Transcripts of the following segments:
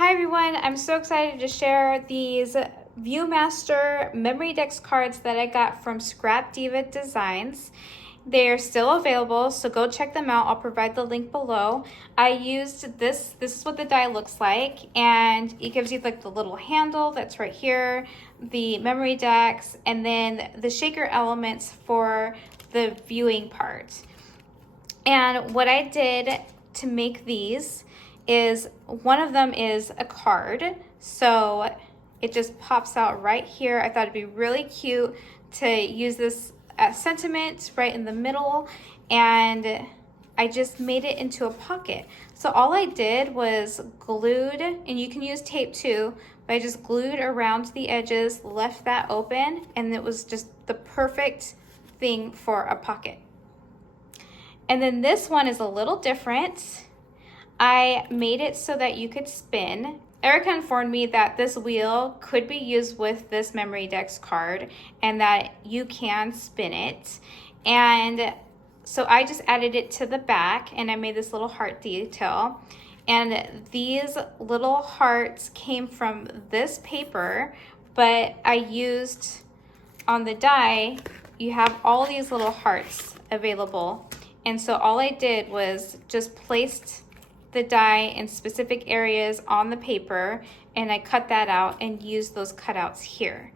Hi everyone, I'm so excited to share these Viewmaster Memory Dex cards that I got from ScrapDiva Designs. They're still available, so go check them out. I'll provide the link below. I used this is what the die looks like, and it gives you like the little handle that's right here, the memory decks, and then the shaker elements for the viewing part. And what I did to make these is one of them is a card. So it just pops out right here. I thought it'd be really cute to use this sentiment right in the middle. And I just made it into a pocket. So all I did was glued, and you can use tape too, but I just glued around the edges, left that open, and it was just the perfect thing for a pocket. And then this one is a little different. I made it so that you could spin. Erica informed me that this wheel could be used with this Memory Dex card and that you can spin it. And so I just added it to the back and I made this little heart detail. And these little hearts came from this paper, but I used on the die, you have all these little hearts available. And so all I did was just placed the die in specific areas on the paper, and I cut that out and used those cutouts here.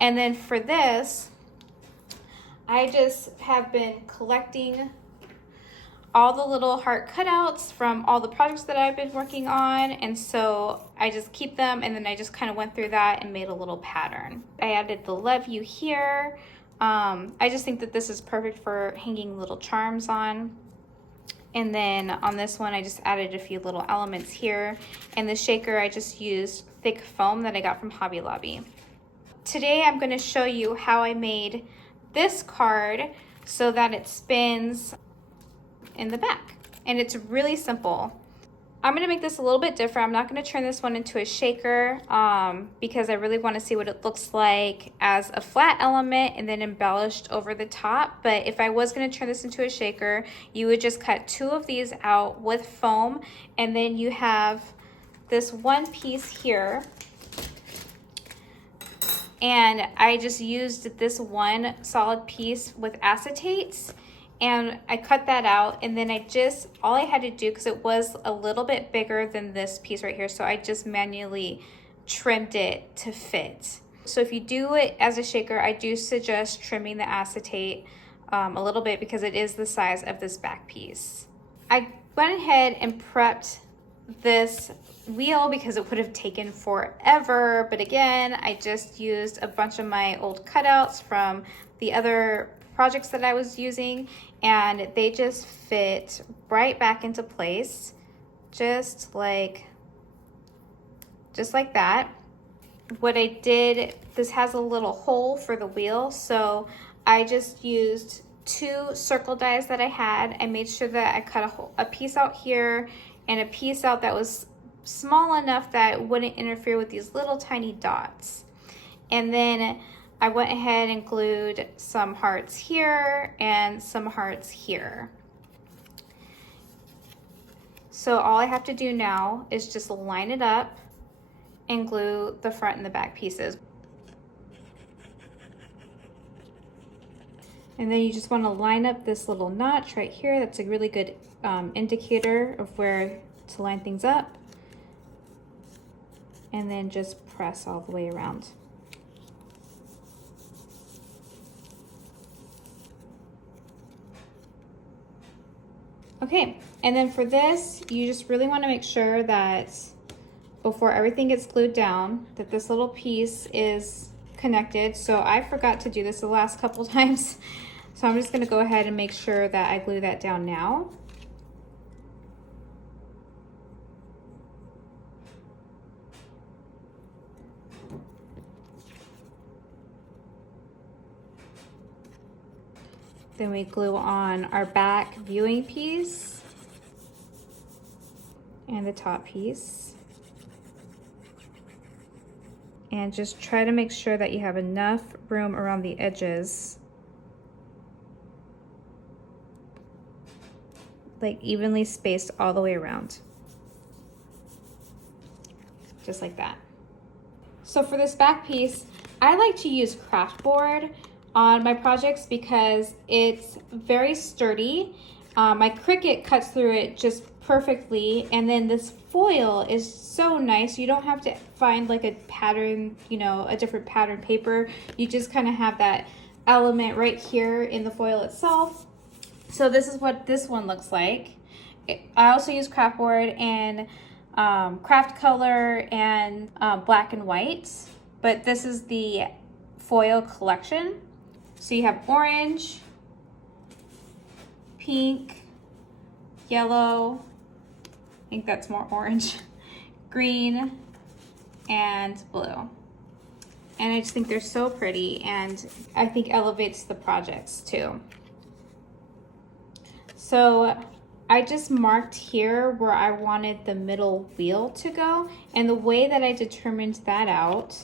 And then for this, I just have been collecting all the little heart cutouts from all the projects that I've been working on, and so I just keep them, and then I just kind of went through that and made a little pattern. I added the love you here. I just think that this is perfect for hanging little charms on. And then on this one, I just added a few little elements here. And the shaker, I just used thick foam that I got from Hobby Lobby. Today, I'm going to show you how I made this card so that it spins in the back. And it's really simple. I'm going to make this a little bit different. I'm not going to turn this one into a shaker because I really want to see what it looks like as a flat element and then embellished over the top. But if I was going to turn this into a shaker, you would just cut two of these out with foam, and then you have this one piece here. And I just used this one solid piece with acetate. And I cut that out, and then all I had to do, because it was a little bit bigger than this piece right here, so I just manually trimmed it to fit. So if you do it as a shaker, I do suggest trimming the acetate a little bit because it is the size of this back piece. I went ahead and prepped this wheel because it would have taken forever, but again, I just used a bunch of my old cutouts from the other projects that I was using, and they just fit right back into place, just like that. What I did, this has a little hole for the wheel, so I just used two circle dies that I had. I made sure that I cut a piece out here and a piece out that was small enough that it wouldn't interfere with these little tiny dots. And then I went ahead and glued some hearts here and some hearts here. So all I have to do now is just line it up and glue the front and the back pieces. And then you just want to line up this little notch right here. That's a really good indicator of where to line things up. And then just press all the way around. Okay, and then for this, you just really want to make sure that before everything gets glued down, that this little piece is connected. So I forgot to do this the last couple times. So I'm just going to go ahead and make sure that I glue that down now. Then we glue on our back viewing piece and the top piece. And just try to make sure that you have enough room around the edges, like evenly spaced all the way around. just like that. So for this back piece, I like to use craft board on my projects because it's very sturdy. My Cricut cuts through it just perfectly, and then this foil is so nice. You don't have to find like a pattern, you know, a different pattern paper. You just kind of have that element right here in the foil itself. So this is what this one looks like. I also use craft board and craft color and black and white, but this is the foil collection. So you have orange, pink, yellow, I think that's more orange, green, and blue. And I just think they're so pretty, and I think elevates the projects too. So I just marked here where I wanted the middle wheel to go, and the way that I determined that out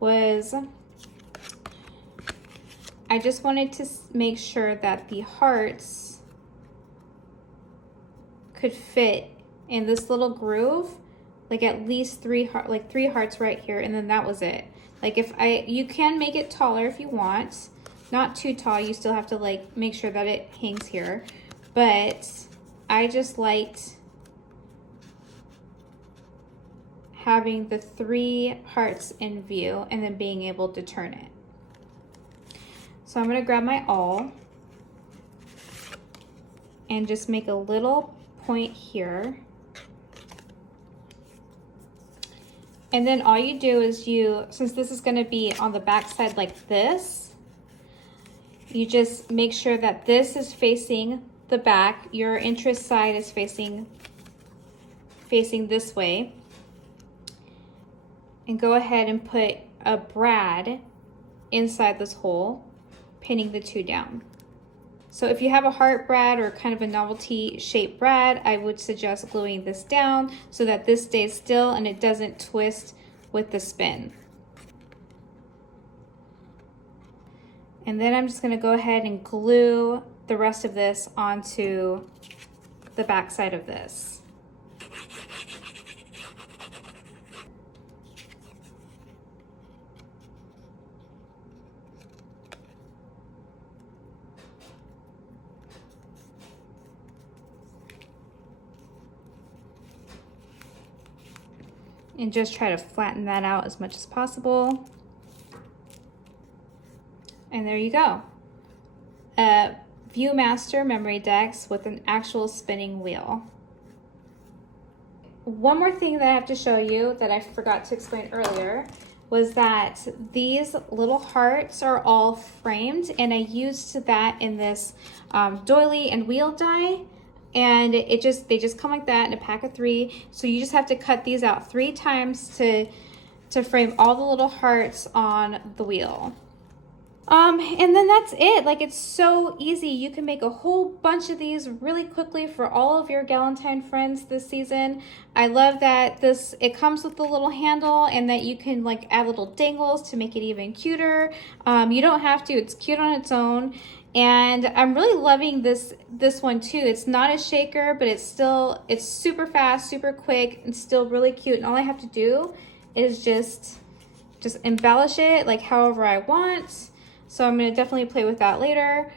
was I just wanted to make sure that the hearts could fit in this little groove, like at least three hearts right here, and then that was it. Like you can make it taller if you want, not too tall. You still have to like make sure that it hangs here, but I just liked having the 3 hearts in view and then being able to turn it. So I'm gonna grab my awl and just make a little point here. And then all you do is since this is gonna be on the back side like this, you just make sure that this is facing the back, your interest side is facing this way. And go ahead and put a brad inside this hole, pinning the 2 down. So if you have a heart brad or kind of a novelty shaped brad, I would suggest gluing this down so that this stays still and it doesn't twist with the spin. And then I'm just gonna go ahead and glue the rest of this onto the back side of this. And just try to flatten that out as much as possible. And there you go. A Viewmaster memory decks with an actual spinning wheel. One more thing that I have to show you that I forgot to explain earlier was that these little hearts are all framed, and I used that in this doily and wheel die. And they just come like that in a pack of 3. So you just have to cut these out 3 times to frame all the little hearts on the wheel. And then that's it. Like, it's so easy. You can make a whole bunch of these really quickly for all of your Galentine friends this season. I love that it comes with the little handle, and that you can like add little dangles to make it even cuter. You don't have to, it's cute on its own. And I'm really loving this one too. It's not a shaker, but it's super fast, super quick, and still really cute. And all I have to do is just embellish it like however I want. So I'm gonna definitely play with that later.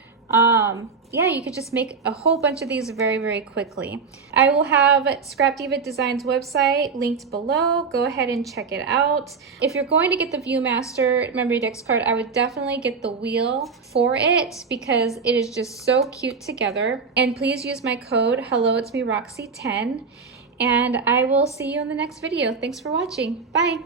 Yeah, you could just make a whole bunch of these very, very quickly. I will have ScrapDiva Designs website linked below. Go ahead and check it out. If you're going to get the Viewmaster memory decks card, I would definitely get the wheel for it because it is just so cute together. And please use my code HelloIt'sMeRoxy10, and I will see you in the next video. Thanks for watching. Bye.